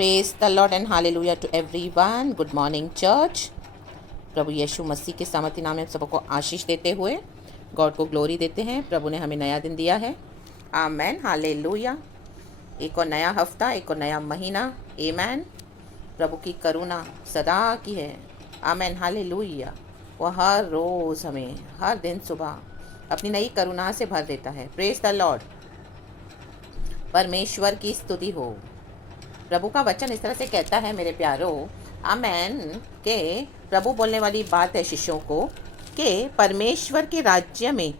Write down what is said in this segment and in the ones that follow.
Praise the Lord and hallelujah to everyone. Good morning church. प्रभु यीशु मसीह के सामर्थी नाम में सबको आशीष देते हुए गॉड को ग्लोरी देते हैं। प्रभु ने हमें नया दिन दिया है। Amen, hallelujah. एक और नया हफ्ता, एक और नया महीना। आमेन। प्रभु की करुणा सदा की है। Amen, hallelujah. वह हर रोज़ हमें हर दिन सुबह अपनी नई करुणा से भर देता है। Praise the Lord. परमेश्वर की स्तुति हो। प्रभु का वचन इस तरह से कहता है मेरे प्यारों, आमेन, के प्रभु बोलने वाली बात है शिष्यों को कि परमेश्वर के राज्य में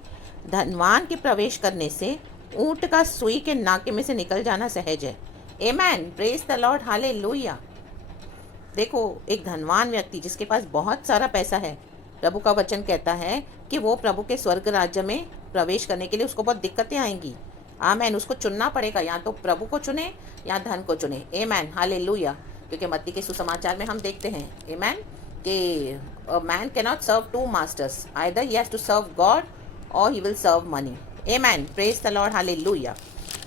धनवान के प्रवेश करने से ऊंट का सुई के नाके में से निकल जाना सहज है। आमेन, प्रेज द लॉर्ड, हालेलुया। देखो, एक धनवान व्यक्ति जिसके पास बहुत सारा पैसा है, प्रभु का वचन कहता है कि वो प्रभु के स्वर्ग राज्य में प्रवेश करने के लिए उसको बहुत दिक्कतें आएंगी। आमेन, उसको चुनना पड़ेगा, या तो प्रभु को चुने या धन को चुने। आमेन, हालेलुया। क्योंकि मत्ती के सुसमाचार में हम देखते हैं, आमेन, कि man can not serve two masters, either he has to serve God और he will serve money. Amen, praise the Lord, hallelujah.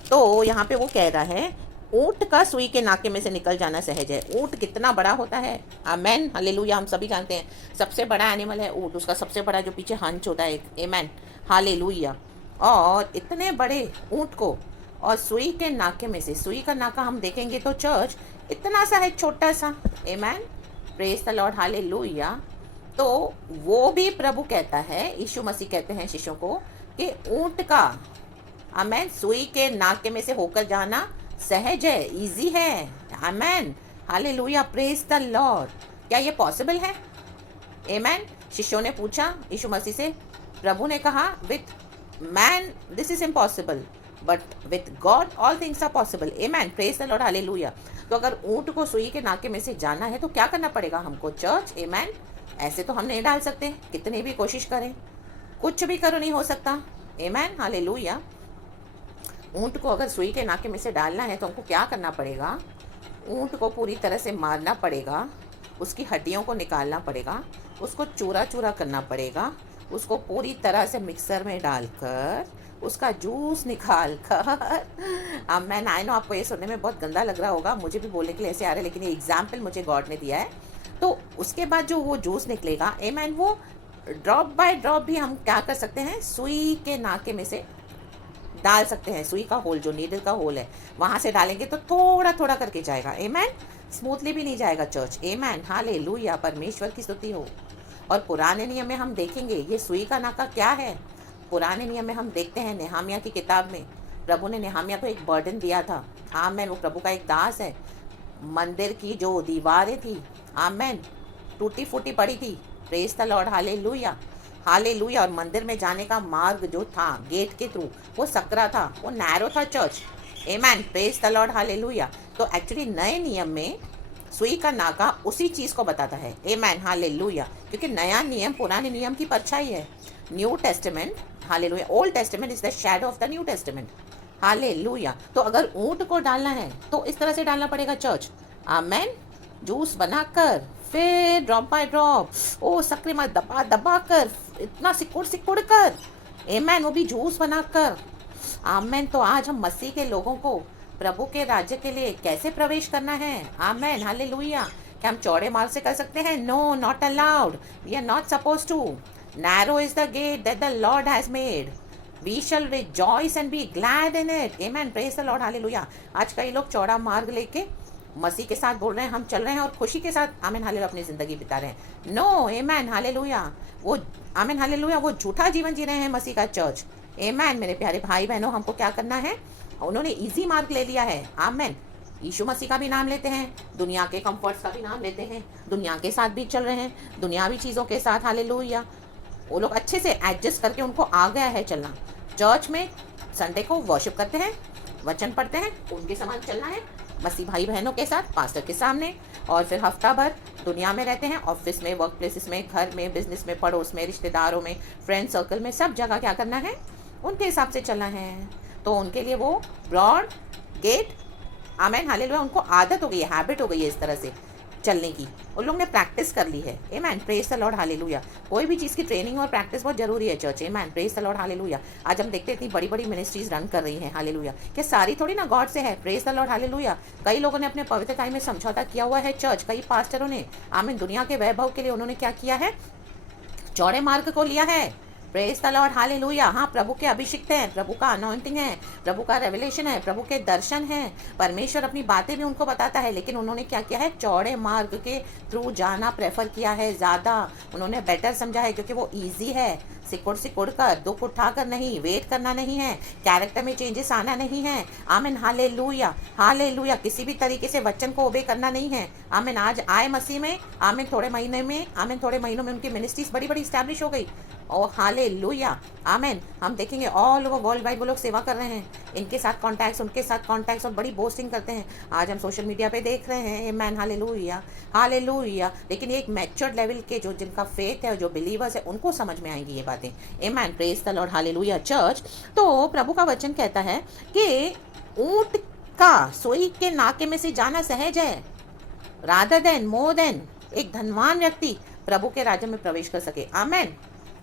तो यहाँ पे वो कह रहा है ऊँट का सुई के नाके में से निकल जाना सहज है। ऊँट कितना बड़ा होता है। Amen, hallelujah. हम सभी जानते हैं सबसे बड़ा एनिमल है ऊँट, उसका सबसे बड़ा जो पीछे हंच होता है। Amen, hallelujah. और इतने बड़े ऊँट को और सुई के नाके में से, सुई का नाका हम देखेंगे तो चर्च इतना सा है, छोटा सा। आमेन, प्रेज द लॉर्ड, हालेलुया। तो वो भी प्रभु कहता है, यीशु मसीह कहते हैं शिष्यों को कि ऊँट का, आमेन, सुई के नाके में से होकर जाना सहज है, इजी है। Amen, hallelujah, praise the Lord. क्या ये पॉसिबल है? आमेन। शिष्यों ने पूछा यीशु मसीह से, प्रभु ने कहा with man this is impossible but with God all things are possible. Amen, praise the Lord, hallelujah. तो अगर ऊँट को सुई के नाके में से जाना है तो क्या करना पड़ेगा हमको चर्च? आमेन। ऐसे तो हम नहीं डाल सकते, कितनी भी कोशिश करें, कुछ भी करो नहीं हो सकता। आमेन, हालेलुया। ऊँट को अगर सुई के नाके में से डालना है तो हमको क्या करना पड़ेगा? ऊँट को पूरी तरह से मारना पड़ेगा, उसकी हड्डियों को निकालना पड़ेगा, उसको चूरा चूरा करना पड़ेगा, उसको पूरी तरह से मिक्सर में डालकर उसका जूस निकाल कर। अब मैं आई नो आपको ये सुनने में बहुत गंदा लग रहा होगा, मुझे भी बोलने के लिए ऐसे आ रहा है, लेकिन ये एग्जाम्पल मुझे गॉड ने दिया है। तो उसके बाद जो वो जूस निकलेगा, आमेन, वो ड्रॉप बाय ड्रॉप भी हम क्या कर सकते हैं, सुई के नाके में से डाल सकते हैं। सुई का होल, जो नीडल का होल है, वहाँ से डालेंगे तो थोड़ा थोड़ा करके जाएगा। आमेन, स्मूथली भी नहीं जाएगा चर्च। आमेन, हालेलुया, परमेश्वर की स्तुति हो। और पुराने नियम में हम देखेंगे ये सुई का नाका क्या है। पुराने नियम में हम देखते हैं नेहमिया की किताब में प्रभु ने नेहमिया को एक बर्डन दिया था। आमेन, वो प्रभु का एक दास है। मंदिर की जो दीवारें थी, आमेन, टूटी फूटी पड़ी थी। Praise the Lord, hallelujah, hallelujah. और मंदिर में जाने का मार्ग जो था गेट के थ्रू, वो सकरा था, वो नैरो था church. Amen, praise the Lord, hallelujah. तो एक्चुअली नए नियम में सुई का नाका उसी चीज़ को बताता है। Amen, hallelujah. क्योंकि नया नियम पुराने नियम की परछाई है। New testament, hallelujah, old testament is the shadow of the new testament. Hallelujah. तो अगर ऊँट को डालना है तो इस तरह से डालना पड़ेगा चर्च। आमेन, जूस बनाकर फिर ड्रॉप बाय ड्रॉप, ओ सक्रिय में दबा दबा कर, इतना सिकुड़ सिकुड़ कर, आमेन, वो भी जूस बनाकर। आमेन। तो आज हम मसीह के लोगों को प्रभु के राज्य के लिए कैसे प्रवेश करना है? Amen, hallelujah. क्या हम चौड़े मार्ग से कर सकते हैं? No, not allowed, we are not suppose to. Narrow is the gate that the Lord has made, we shall rejoice and be glad in it. Amen, praise the Lord, hallelujah. आज कई लोग चौड़ा मार्ग लेके मसीह के साथ बोल रहे हैं हम चल रहे हैं और खुशी के साथ, आमेन, हालेलुया, अपनी जिंदगी बिता रहे हैं। नो, आमेन, हालेलुया, वो, आमेन, हालेलुया, वो झूठा जीवन जी रहे हैं मसीह का चर्च। आमेन, मेरे प्यारे भाई बहनों, हमको क्या करना है? उन्होंने इजी मार्ग ले लिया है। आमेन, यीशु मसीह का भी नाम लेते हैं, दुनिया के कंफर्ट्स का भी नाम लेते हैं, दुनिया के साथ भी चल रहे हैं, दुनियावी चीज़ों के साथ। हालेलुया। वो लोग अच्छे से एडजस्ट करके उनको आ गया है चलना। चर्च में संडे को वर्शिप करते हैं, वचन पढ़ते हैं, उनके समान चलना है मसीह भाई बहनों के साथ, पास्टर के सामने। और फिर हफ्ता भर दुनिया में रहते हैं, ऑफिस में, वर्क प्लेसेस में, घर में, बिजनेस में, पड़ोस में, रिश्तेदारों में, फ्रेंड सर्कल में, सब जगह क्या करना है? उनके हिसाब से चलना है। तो उनके लिए वो ब्रॉड गेट, आमेन, हालेलुया, उनको आदत हो गई है, हैबिट हो गई है इस तरह से। चलने की, उन लोग ने प्रैक्टिस कर ली है। आमेन, प्रेज द लॉर्ड, हालेलुया। कोई भी चीज़ की ट्रेनिंग और प्रैक्टिस बहुत जरूरी है church. Amen, praise the Lord, hallelujah. आज हम देखते हैं इतनी बड़ी बड़ी मिनिस्ट्रीज रन कर रही हैं, हालेलुया। क्या सारी थोड़ी ना गॉड से है? Praise the Lord, hallelujah. कई लोगों ने अपने पवित्र टाइम में समझौता किया हुआ है चर्च, कई पास्टरों ने। आमीन, दुनिया के वैभव के लिए उन्होंने क्या किया है? चौड़े मार्ग को लिया है। Praise the Lord, hallelujah. हाँ, प्रभु के अभिषिक्त हैं, प्रभु का अनॉइंटिंग है, प्रभु का रेवलेशन है, प्रभु के दर्शन है, परमेश्वर अपनी बातें भी उनको बताता है। लेकिन उन्होंने क्या किया है? चौड़े मार्ग के थ्रू जाना प्रेफर किया है ज़्यादा। उन्होंने बेटर समझा है क्योंकि वो ईजी है। सिकुड़ कर, दुख उठाकर नहीं, वेट करना नहीं है, कैरेक्टर में चेंजेस आना नहीं है। आमीन, हालेलुया, हालेलुया। किसी भी तरीके से वचन को ओबे करना नहीं है। आमीन, आज आए मसीह में, आमीन, थोड़े महीने में, आमीन, थोड़े महीनों में उनकी मिनिस्ट्रीज बड़ी बड़ी स्टैब्लिश हो गई। ओ हालेलुया, आमीन। हम देखेंगे ऑल ओवर वर्ल्ड वाइड वो लोग सेवा कर रहे हैं, इनके साथ कॉन्टैक्ट्स, उनके साथ कॉन्टैक्ट्स, और बड़ी बोस्टिंग करते हैं। आज हम सोशल मीडिया पे देख रहे हैं। आमीन, हालेलुया, हालेलुया। लेकिन एक मैच्योर्ड लेवल के जो जिनका फेथ है, जो बिलीवर्स है, उनको समझ में आएंगी ये बातें। आमीन, praise the Lord, hallelujah. Church, तो प्रभु का वचन कहता है कि ऊंट का सोई के नाके में से जाना सहज है, रादर देन, मोर देन एक धनवान व्यक्ति प्रभु के राज्य में प्रवेश कर सके। आमेन।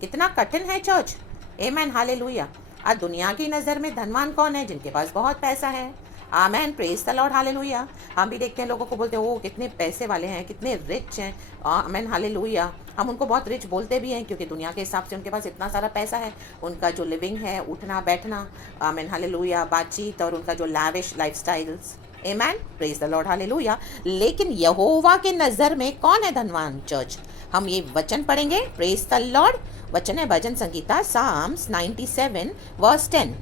कितना कठिन है चर्च। आमेन, हालेलुया। आज दुनिया की नज़र में धनवान कौन है? जिनके पास बहुत पैसा है। आमेन, प्रेज द लॉर्ड, हालेलुया। हम भी देखते हैं लोगों को, बोलते हैं वो कितने पैसे वाले हैं, कितने रिच हैं। आमेन, हालेलुया। हम उनको बहुत रिच बोलते भी हैं क्योंकि दुनिया के हिसाब से उनके पास इतना सारा पैसा है। उनका जो लिविंग है, उठना बैठना, आमेन, हालेलुया, बातचीत, और उनका जो lavish lifestyles. Amen, praise the Lord, hallelujah. लेकिन यहोवा के नज़र में कौन है धनवान चर्च? हम ये वचन पढ़ेंगे, प्रेज द लॉर्ड। वचन है भजन संगीता, साम्स 97 वर्स 10।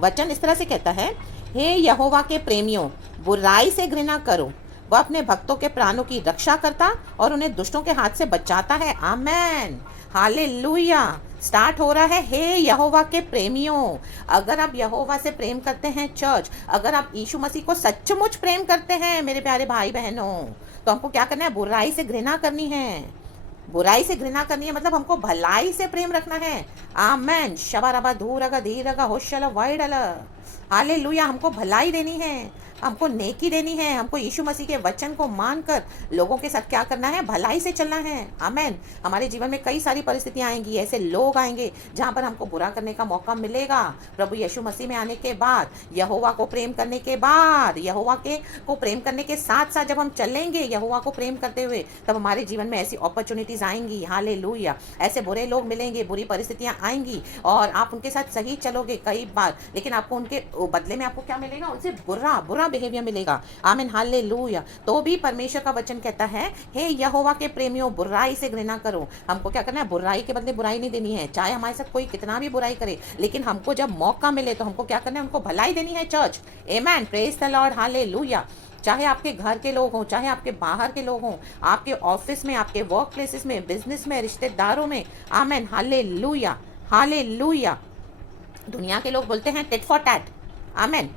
वचन इस तरह से कहता है, हे यहोवा के प्रेमियों, बुराई से घृणा करो। वह अपने भक्तों के प्राणों की रक्षा करता और उन्हें दुष्टों के हाथ से बचाता है। Amen, hallelujah. स्टार्ट हो रहा है, हे यहोवा के प्रेमियों। अगर आप यहोवा से प्रेम करते हैं चर्च, अगर आप यीशु मसीह को सचमुच प्रेम करते हैं मेरे प्यारे भाई बहनों, तो हमको क्या करना है? बुराई से घृणा करनी है। बुराई से घृणा करनी है मतलब हमको भलाई से प्रेम रखना है। आमेन, शबरबा धूरगा धीरगा होशल वाइडल। हालेलुया। हमको भलाई देनी है, हमको नेकी देनी है, हमको यीशु मसीह के वचन को मानकर लोगों के साथ क्या करना है? भलाई से चलना है। आमेन। हमारे जीवन में कई सारी परिस्थितियां आएंगी, ऐसे लोग आएंगे जहां पर हमको बुरा करने का मौका मिलेगा। प्रभु यीशु मसीह में आने के बाद, यहोवा को प्रेम करने के बाद, यहोवा के को प्रेम करने के साथ साथ जब हम चलेंगे यहोवा को प्रेम करते हुए, तब हमारे जीवन में ऐसी अपॉर्चुनिटीज आएंगी। हालेलुया। ऐसे बुरे लोग मिलेंगे, बुरी परिस्थितियां आएंगी और आप उनके साथ सही चलोगे कई बार, लेकिन आपको उनके बदले में आपको क्या मिलेगा? उनसे बुरा बुरा बिहेवियर मिलेगा। आमीन, हालेलुया। तो भी परमेश्वर का वचन कहता है, हे यहोवा के प्रेमियों, बुराई से घृणा करो। हमको क्या करना है? बुराई के बदले बुराई नहीं देनी है। चाहे हमारे साथ कोई कितना भी बुराई करे, लेकिन हमको जब मौका मिले तो हमको क्या करना है? उनको भलाई देनी है church. Amen, praise the Lord, hallelujah. चाहे आपके घर के लोग हों, चाहे आपके बाहर के लोग हों, आपके ऑफिस में, आपके वर्क प्लेसेस में, बिजनेस में, रिश्तेदारों में। आमेन, हालेलुया, हालेलुया। दुनिया के लोग बोलते हैं टिट फॉर टैट। आमेन।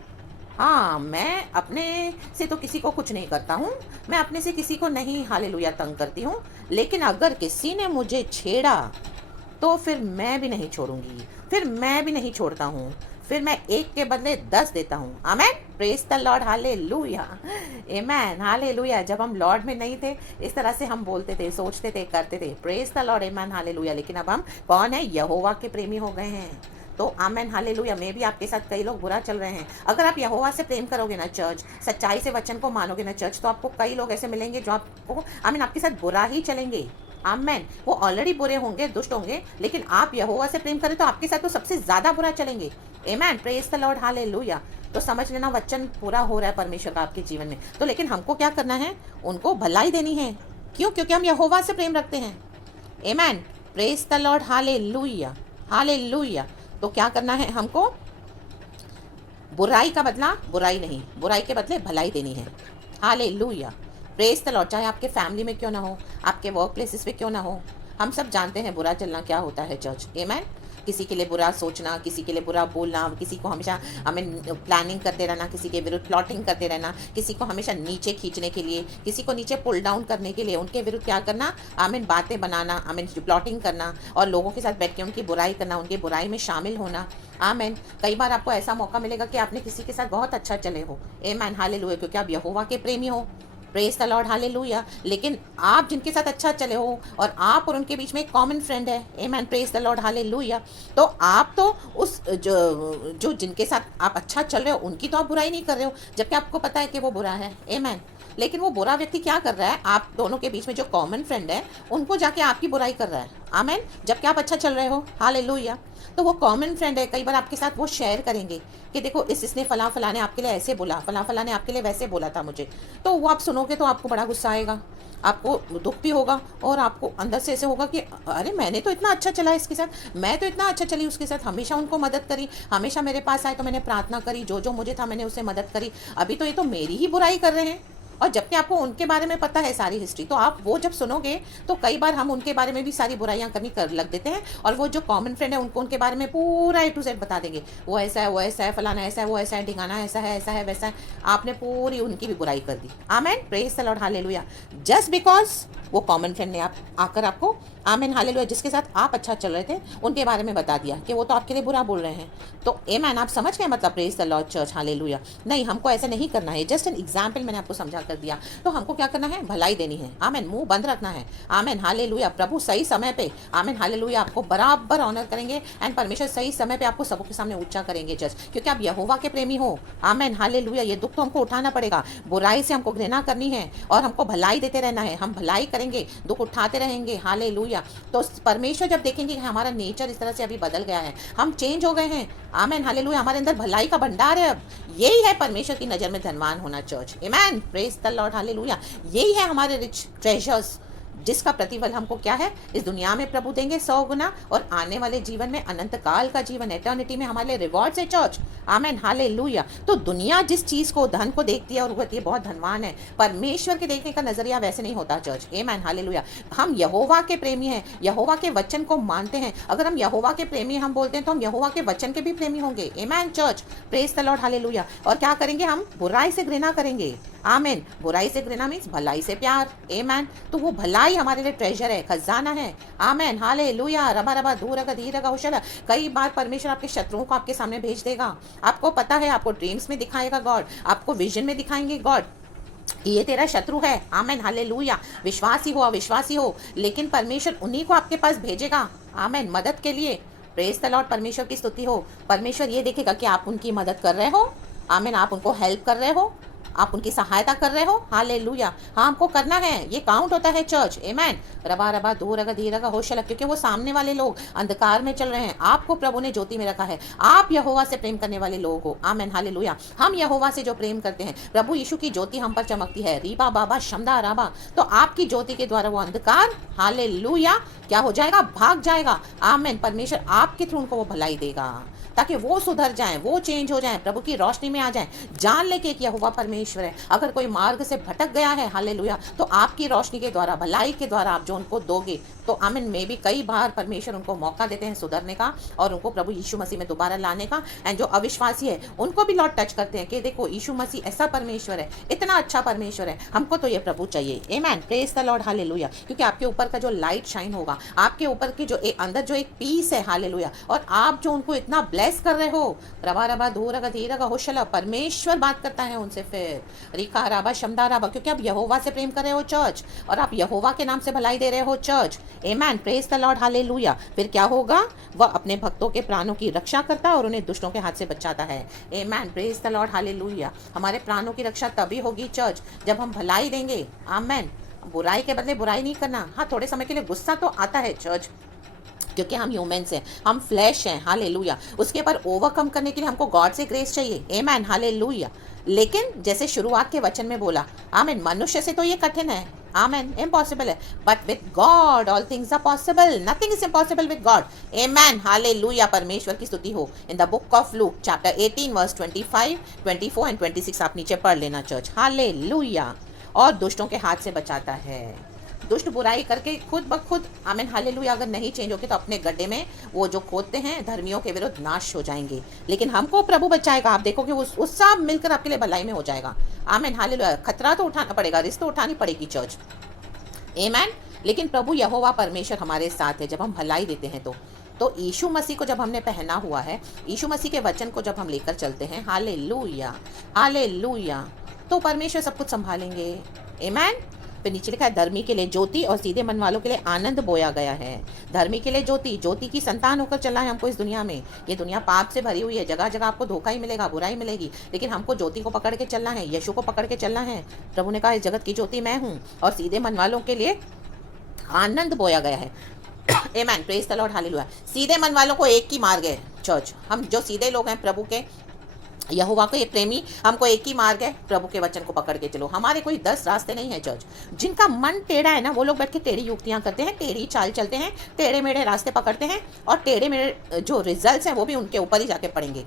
हाँ, मैं अपने से तो किसी को कुछ नहीं करता हूँ, मैं अपने से किसी को नहीं, हालेलुया, तंग करती हूँ। लेकिन अगर किसी ने मुझे छेड़ा तो फिर मैं भी नहीं छोड़ूंगी, फिर मैं भी नहीं छोड़ता हूँ, फिर मैं एक के बदले 10 देता हूँ। Amen, praise the Lord, hallelujah. Amen, hallelujah. जब हम लॉर्ड में नहीं थे, इस तरह से हम बोलते थे, सोचते थे, करते थे। Praise the Lord, amen, hallelujah. लेकिन अब हम कौन है? यहोवा के प्रेमी हो गए हैं। तो आमेन, हालेलुया। मैं भी आपके साथ कई लोग बुरा चल रहे हैं। अगर आप यहोवा से प्रेम करोगे ना चर्च, सच्चाई से वचन को मानोगे ना चर्च, तो आपको कई लोग ऐसे मिलेंगे जो आपको आमीन आपके साथ बुरा ही चलेंगे। आमेन। वो ऑलरेडी बुरे होंगे, दुष्ट होंगे, लेकिन आप यहोवा से प्रेम करें तो आपके साथ तो सबसे ज्यादा बुरा चलेंगे। आमेन, प्रेज द लॉर्ड, हालेलुया। तो समझ लेना, वचन पूरा हो रहा है परमेश्वर का आपके जीवन में। तो लेकिन हमको क्या करना है? उनको भलाई देनी है। क्यों? क्योंकि हम यहोवा से प्रेम रखते हैं। Amen, praise the Lord, hallelujah, hallelujah. तो क्या करना है हमको? बुराई का बदला बुराई नहीं, बुराई के बदले भलाई देनी है। Hallelujah, praise the Lord. चाहे आपके फैमिली में क्यों ना हो, आपके वर्क प्लेसेस पे क्यों ना हो, हम सब जानते हैं बुरा चलना क्या होता है चर्च। आमेन। किसी के लिए बुरा सोचना, किसी के लिए बुरा बोलना, किसी को हमेशा हमें प्लानिंग करते रहना, किसी के विरुद्ध प्लॉटिंग करते रहना, किसी को हमेशा नीचे खींचने के लिए, किसी को नीचे पुल डाउन करने के लिए, उनके विरुद्ध क्या करना? आमीन, बातें बनाना, आमीन, प्लॉटिंग करना, और लोगों के साथ बैठ के उनकी बुराई करना, उनकी बुराई में शामिल होना। आमीन। कई बार आपको ऐसा मौका मिलेगा कि आपने किसी के साथ बहुत अच्छा चले हो। आमीन, हालेलुया, क्योंकि आप यहोवा के प्रेमी हो। Praise the Lord, hallelujah. लेकिन आप जिनके साथ अच्छा चले हो और आप और उनके बीच में एक कॉमन फ्रेंड है, आमेन, प्रेज द लॉर्ड, हालेलुया, तो आप तो उस जो जिनके साथ आप अच्छा चल रहे हो उनकी तो आप बुराई नहीं कर रहे हो, जबकि आपको पता है कि वो बुरा है, आमेन। लेकिन वो बुरा व्यक्ति क्या कर रहा है, आप दोनों के बीच में जो कॉमन फ्रेंड है उनको जाके आपकी बुराई कर रहा है, आमेन, जबकि आप अच्छा चल रहे हो, हालेलुया। तो वो कॉमन फ्रेंड है, कई बार आपके साथ वो शेयर करेंगे कि देखो इसने फलां फलां ने आपके लिए ऐसे बोला, फलां फलां ने आपके लिए वैसे बोला था मुझे। तो वो आप सुनोगे तो आपको बड़ा गुस्सा आएगा, आपको दुख भी होगा और आपको अंदर से ऐसे होगा कि अरे मैंने तो इतना अच्छा चला इसके साथ, मैं तो इतना अच्छा चली उसके साथ, हमेशा उनको मदद करी, हमेशा मेरे पास आए तो मैंने प्रार्थना करी, जो जो मुझे था मैंने उसे मदद करी, अभी तो ये तो मेरी ही बुराई कर रहे हैं। और जबकि आपको उनके बारे में पता है सारी हिस्ट्री, तो आप वो जब सुनोगे तो कई बार हम उनके बारे में भी सारी बुराइयां करनी कर लग देते हैं, और वो जो कॉमन फ्रेंड है उनको उनके बारे में पूरा A to Z बता देंगे, वो ऐसा है, वो ऐसा है, फलाना ऐसा है, वो ऐसा है, ढिंगाना ऐसा है वैसा है। आपने पूरी उनकी भी बुराई कर दी, amen, praise the Lord, hallelujah. Just because वो कॉमन फ्रेंड ने आकर आपको, आमेन, हालेलुया, जिसके साथ आप अच्छा चल रहे थे उनके बारे में बता दिया कि वो तो आपके लिए बुरा बोल रहे हैं। तो आमेन, आप समझ गए मतलब, praise the Lord church, hallelujah. नहीं, हमको ऐसा नहीं करना है, जस्ट एन एग्जाम्पल मैंने आपको समझा कर दिया। तो हमको क्या करना है, भलाई देनी है, आमेन, मुंह बंद रखना है, आमेन, हालेलुया। प्रभु सही समय पे, आमेन, हालेलुया, आपको बराबर ऑनर करेंगे एंड परमेश्वर सही समय पे आपको सबों के सामने ऊंचा करेंगे जस्ट, क्योंकि आप यहोवा के प्रेमी हो, आमेन, हालेलुया। ये दुख तो हमको उठाना पड़ेगा, बुराई से हमको घृणा करनी है और हमको भलाई देते रहना है, हम भलाई करेंगे, दुख उठाते रहेंगे, हालेलुया। तो परमेश्वर जब देखेंगे कि हमारा नेचर इस तरह से अभी बदल गया है, हम चेंज हो गए हैं, आमेन, हालेलुया, हमारे अंदर भलाई का भंडार है, अब यही है परमेश्वर की नज़र में धनवान होना church, amen, praise the Lord, hallelujah. यही है हमारे रिच ट्रेजर्स, जिसका प्रतिफल हमको क्या है, इस दुनिया में प्रभु देंगे 100 गुना, और आने वाले जीवन में, अनंत काल का जीवन, एटर्निटी में हमारे लिए रिवॉर्ड्स है चर्च, आमेन, हालेलुया। तो दुनिया जिस चीज को, धन को देखती है और कहती है बहुत धनवान है, परमेश्वर के देखने का नजरिया वैसे नहीं होता चर्च, आमेन, हालेलुया। हम यहोवा के प्रेमी हैं, यहोवा के वचन को मानते हैं। अगर हम यहोवा के प्रेमी हम बोलते हैं तो हम यहोवा के वचन के भी प्रेमी होंगे, amen church, praise the Lord, hallelujah. और क्या करेंगे, हम बुराई से घृणा करेंगे, आमेन, बुराई से घृणा मीन्स भलाई से प्यार, आमेन। तो वो भलाई हमारे लिए ट्रेजर है, खजाना है, आमेन, हालेलुया, रबा रबा धूरगा धीरगा होशला। कई बार परमेश्वर आपके शत्रुओं को आपके सामने भेज देगा, आपको पता है, आपको ड्रीम्स में दिखाएगा गॉड, आपको विजन में दिखाएंगे गॉड, ये तेरा शत्रु है, आमेन, हालेलुया। विश्वासी हो, अविश्वासी हो, लेकिन परमेश्वर उन्हीं को आपके पास भेजेगा, आमेन, मदद के लिए, प्रेज द लॉर्ड, परमेश्वर की स्तुति हो। परमेश्वर ये देखेगा कि आप उनकी मदद कर रहे हो, आमेन, आप उनको हेल्प कर रहे हो, आप उनकी सहायता कर रहे हो, हालेलुया। हाँ, हमको करना है, ये काउंट होता है चर्च, आमेन, रबा रबा धूरगा धीरगा होशला, क्योंकि वो सामने वाले लोग अंधकार में चल रहे हैं, आपको प्रभु ने ज्योति में रखा है, आप यहोवा से प्रेम करने वाले लोग हो, आमेन, हालेलुया। हम यहोवा से जो प्रेम करते हैं, प्रभु यीशु की ज्योति हम पर चमकती है, रीबा बाबा शमदा राबा, तो आपकी ज्योति के द्वारा वो अंधकार, हालेलुया, क्या हो जाएगा, भाग जाएगा, आमेन। परमेश्वर आपके थ्रू उनको वो भलाई देगा, ताकि वो सुधर जाएं, वो चेंज हो जाएं, प्रभु की रोशनी में आ जाएं, जान ले कि यहोवा परमेश्वर है। अगर कोई मार्ग से भटक गया है, हालेलुया, तो आपकी रोशनी के द्वारा, भलाई के द्वारा आप जो उनको दोगे, तो आमीन, में भी कई बार परमेश्वर उनको मौका देते हैं सुधरने का और उनको प्रभु यीशु मसीह में दोबारा लाने का। एंड जो अविश्वासी है उनको भी लॉर्ड टच करते हैं कि देखो यीशु मसीह ऐसा परमेश्वर है, इतना अच्छा परमेश्वर है, हमको तो ये प्रभु चाहिए, आमीन, प्रेज द लॉर्ड, हालेलुया। क्योंकि आपके ऊपर का जो लाइट शाइन होगा, आपके ऊपर की जो अंदर जो एक पीस है, हालेलुया, और आप जो उनको इतना ब्लेस कर रहे हो, रबा रबा धूरगा धीरगा होशला, परमेश्वर बात करता है उनसे, फिर रिका राबा शमदा राबा, क्योंकि आप यहोवा से प्रेम कर रहे हो चर्च, और आप यहोवा के नाम से भलाई दे रहे हो चर्च, आमीन, प्रेज द लॉर्ड, हालेलुया। फिर क्या होगा, वह अपने भक्तों के प्राणों की रक्षा करता है और उन्हें दुष्टों के हाथ से बचाता है, आमीन, प्रेज द लॉर्ड, हालेलुया। हमारे प्राणों की रक्षा तभी होगी चर्च जब हम भलाई देंगे, आमीन। बुराई के बदले बुराई नहीं करना। हाँ, थोड़े समय के लिए गुस्सा तो आता है चर्च, क्योंकि हम ह्यूमंस हैं, हम फ्लैश हैं, हालेलुया। उसके ऊपर ओवरकम करने के लिए हमको गॉड से ग्रेस चाहिए, आमीन, हालेलुया। लेकिन जैसे शुरुआत के वचन में बोला, आमीन, मनुष्य से तो ये कठिन है, आमीन, इम्पॉसिबल है, but with God all things are possible, nothing is impossible with God, आमीन, हालेलुया। परमेश्वर की स्तुति हो। In the book of Luke chapter 18 verse 25, 24 and 26 आप नीचे पढ़ लेना चर्च, हालेलुया। और दुष्टों के हाथ से बचाता है। दुष्ट बुराई करके खुद ब खुद, आमीन, हालेलुया, अगर नहीं चेंज होके तो अपने गड्ढे में वो जो खोदते हैं धर्मियों के विरुद्ध नाश हो जाएंगे, लेकिन हमको प्रभु बचाएगा। आप देखोगे वो सब मिलकर आपके लिए भलाई में हो जाएगा, आमीन, हालेलुया। खतरा तो उठाना पड़ेगा, रिस्क तो उठानी पड़ेगी चर्च, आमीन, लेकिन प्रभु यहोवा परमेश्वर हमारे साथ है जब हम भलाई देते हैं। तो यीशु मसीह को जब हमने पहना हुआ है, यीशु मसीह के वचन को जब हम लेकर चलते हैं, हालेलुया, हालेलुया, तो परमेश्वर सब कुछ संभालेंगे। आमेन। फिर नीचे लिखा है धर्मी के लिए ज्योति और सीधे मन वालों के लिए आनंद बोया गया है। धर्मी के लिए ज्योति, ज्योति की संतान होकर चलना है हमको इस दुनिया में। ये दुनिया पाप से भरी हुई है, जगह जगह आपको धोखा ही मिलेगा, बुराई मिलेगी, लेकिन हमको ज्योति को पकड़ के चलना है, यीशु को पकड़ के चलना है। प्रभु ने कहा इस जगत की ज्योति मैं हूँ, और सीधे मन वालों के लिए आनंद बोया गया है। आमेन, प्रेज द लॉर्ड, हालेलुया। सीधे मन वालों को एक ही मार्ग है चर्च। हम जो सीधे लोग हैं प्रभु के, यहोवा को ये प्रेमी, हमको एक ही मार्ग है, प्रभु के वचन को पकड़ के चलो। हमारे कोई 10 रास्ते नहीं है चर्च। जिनका मन टेढ़ा है ना, वो लोग बैठ के टेढ़ी युक्तियां करते हैं, टेढ़ी चाल चलते हैं, टेढ़े मेढ़े रास्ते पकड़ते हैं, और टेढ़े मेढ़े जो रिजल्ट्स हैं वो भी उनके ऊपर ही जाके पड़ेंगे,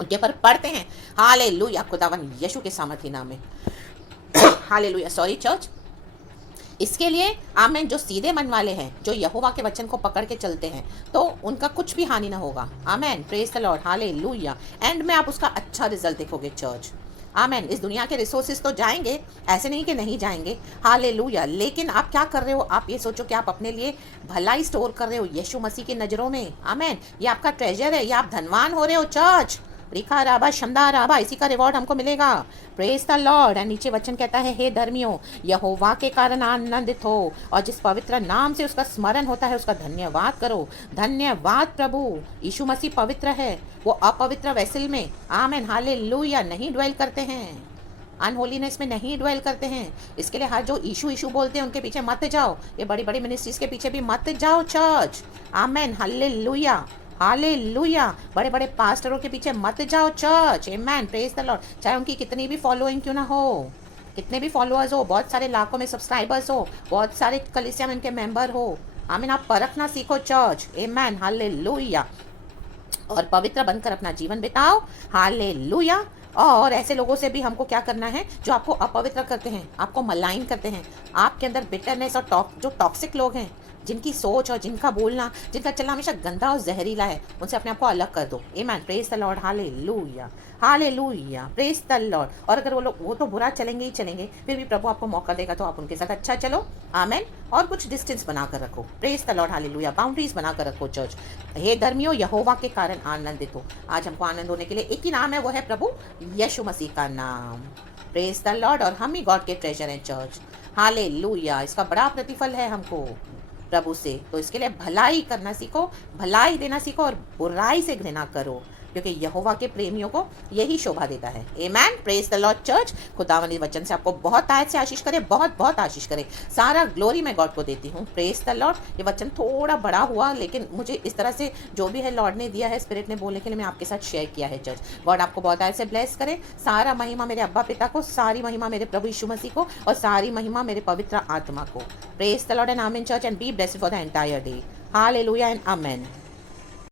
उनके ऊपर पड़ते हैं। हालेलुया, खुदावन यीशु के सामर्थी नाम में हालेलुया। Sorry church. इसके लिए आमेन, जो सीधे मन वाले हैं, जो यहोवा के वचन को पकड़ के चलते हैं, तो उनका कुछ भी हानि ना होगा। Amen, praise the Lord, hallelujah. End में आप उसका अच्छा रिजल्ट देखोगे चर्च। आमेन। इस दुनिया के रिसोर्सेज तो जाएंगे, ऐसे नहीं कि नहीं जाएंगे, हालेलुया, लेकिन आप क्या कर रहे हो? आप ये सोचो कि आप अपने लिए भलाई स्टोर कर रहे हो यीशु मसीह की नज़रों में। आमेन। ये आपका ट्रेजर है, ये आप धनवान हो रहे हो चर्च। रिखा राबा शमदा राबा, इसी का रिवॉर्ड हमको मिलेगा। Praise the Lord. एंड नीचे वचन कहता है हे धर्मियों, यहोवा के कारण आनंदित हो, और जिस पवित्र नाम से उसका स्मरण होता है उसका धन्यवाद करो। धन्यवाद प्रभु। यीशु मसीह पवित्र है, वो अपवित्र वेसल में, आमेन, हालेलुया, नहीं ड्वेल करते हैं, अनहोलीनेस में नहीं ड्वेल करते हैं। इसके लिए हर जो ईशू ईशू बोलते हैं उनके पीछे मत जाओ, ये बड़ी बड़ी मिनिस्ट्रीज के पीछे भी मत जाओ चर्च। आमेन, हालेलुया, हालेलुया। बड़े बड़े पास्टरों के पीछे मत जाओ church. Amen, praise the Lord. चाहे उनकी कितनी भी फॉलोइंग क्यों ना हो, कितने भी फॉलोअर्स हो, बहुत सारे लाखों में सब्सक्राइबर्स हो, बहुत सारे कलीसिया में उनके मेंबर हो, आमीन, आप परखना सीखो चर्च। आमेन, हालेलुया। और पवित्र बनकर अपना जीवन बिताओ। हालेलुया। और ऐसे लोगों से भी हमको क्या करना है जो आपको अपवित्र करते हैं, आपको मलाइन करते हैं, आपके अंदर बिटरनेस और जो टॉक्सिक लोग हैं, जिनकी सोच और जिनका बोलना, जिनका चलना हमेशा गंदा और जहरीला है, उनसे अपने आप को अलग कर दो। Amen, praise the Lord, hallelujah, hallelujah, praise the Lord. और अगर वो तो बुरा चलेंगे ही चलेंगे, फिर भी प्रभु आपको मौका देगा तो आप उनके साथ अच्छा चलो। आमेन। और कुछ डिस्टेंस बना कर रखो। Praise the Lord, hallelujah, boundaries बना कर रखो चर्च। हे धर्मियों, यहोवा के कारण आनंदित हो। आज हमको आनंद होने के लिए एक ही नाम है, वो है प्रभु यीशु मसीह का नाम। Praise the Lord. और हम ही गॉड के ट्रेजर हैं चर्च। हालेलुया। इसका बड़ा प्रतिफल है हमको प्रभु से, तो इसके लिए भलाई करना सीखो, भलाई देना सीखो, और बुराई से घृणा करो, क्योंकि यहोवा के प्रेमियों को यही शोभा देता है। आमेन, प्रेज द लॉर्ड चर्च। खुदावंद इस वचन से आपको बहुत आयत से आशीष करे, बहुत बहुत आशीष करे। सारा ग्लोरी मैं गॉड को देती हूँ। Praise the Lord. ये वचन थोड़ा बड़ा हुआ, लेकिन मुझे इस तरह से जो भी है लॉर्ड ने दिया है, स्पिरिट ने बोलने के लिए मैं आपके साथ शेयर किया है चर्च। गॉड आपको बहुत आयत से ब्लेस करे। सारा महिमा मेरे अब्बा पिता को, सारी महिमा मेरे प्रभु यीशु मसीह को, और सारी महिमा मेरे पवित्र आत्मा को। प्रेज द लॉर्ड एंड आमीन church, and be blessed for the entire day. Hallelujah and amen.